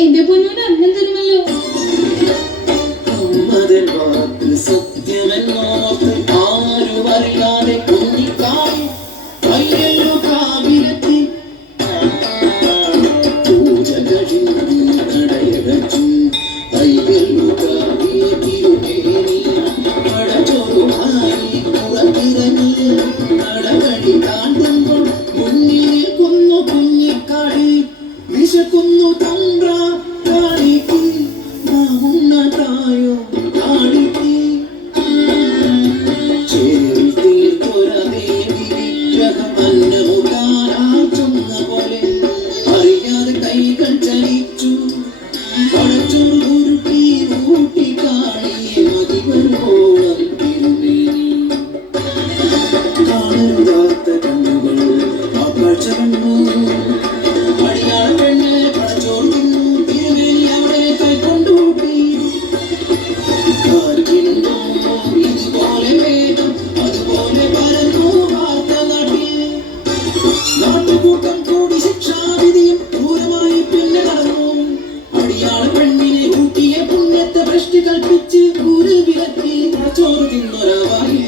എന്റെ പൊന്നോട് അന്നം തരുമല്ലോ. സത്യമെന്നോർത്ത് ആരും അറിയാതെ കുഞ്ഞിക്കായി അയ്യല്ലോ കാവിലെത്തി പൂജ കഴിഞ്ഞു കടയടച്ചു അയ്യല്ലോ കാവിലെ തിരുമേനി കടച്ചോറുമായി പുറത്തിറങ്ങി നടപടി താണ്ടുമ്പോൾ മുന്നിൽ കൊന്നു കുഞ്ഞിക്കാടി വിശക്കുന്നു തമ്പ്ര കാണിക്ക് മാവുന്നതായോ കാണിക്ക് ചേരിൽ തീർത്തൊര ദേവി വിഗ്രഹം അന്നമുടാനാച്ചുന്ന പോലെ അറിയാതെ കൈകൾ ചലിച്ചു കടച്ചോറ് ഉരുട്ടി ഊട്ടി കാണിയെ മതിവരോളം തിരുമേനി കാണരുതാത്ത കണ്ണുകൾ ആ കാഴ്ച കണ്ടു അടിയാള പെണ്ണ് കടച്ചോറ് തിന്നു തിരുമേനി അവിടെ കൈക്കൊണ്ടൂട്ടി കാർക്കിണ്ടോ ഇതുപോലെ വേഗം അതുപോലെ പരന്നു വാർത്ത നാട്ടിൽ നാട്ടുകൂട്ടം കൂടി ശിക്ഷാവിധിയും ക്രൂരമായി പിന്നെ നടന്നു അടിയാള പെണ്ണിനെ ഊട്ടിയ പുണ്യത്തെ ഭ്രഷ്ടി കൽപ്പിച്ച് ഒരു വിലക്കി ചോറ് തിന്നൊരവായി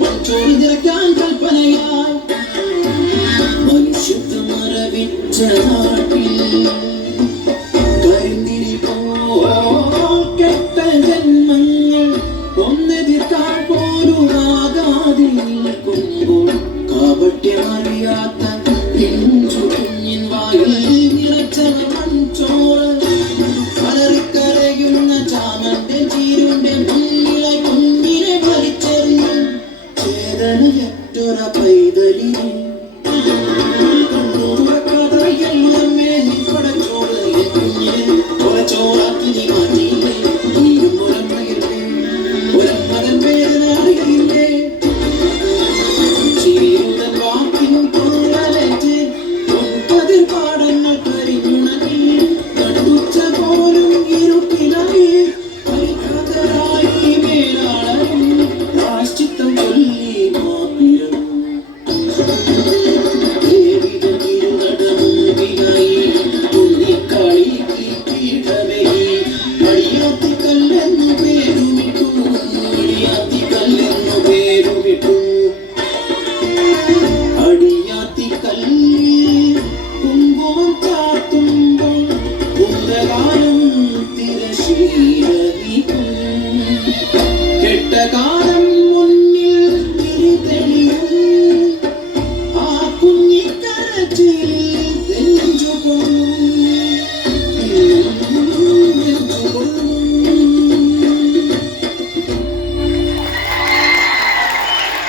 മൺചോറ് നിറയ്ക്കാൻ കൽപ്പനയായി മനുഷ്യത്വ മറവിച്ച നാട്ടിൽ കരിന്തിരി കെട്ട ജന്മങ്ങൾ ഒന്നെതിർക്കാൻ പോലും ആകാതെ നിൽക്കുമ്പോൾ കാപട്യമറിയാത്ത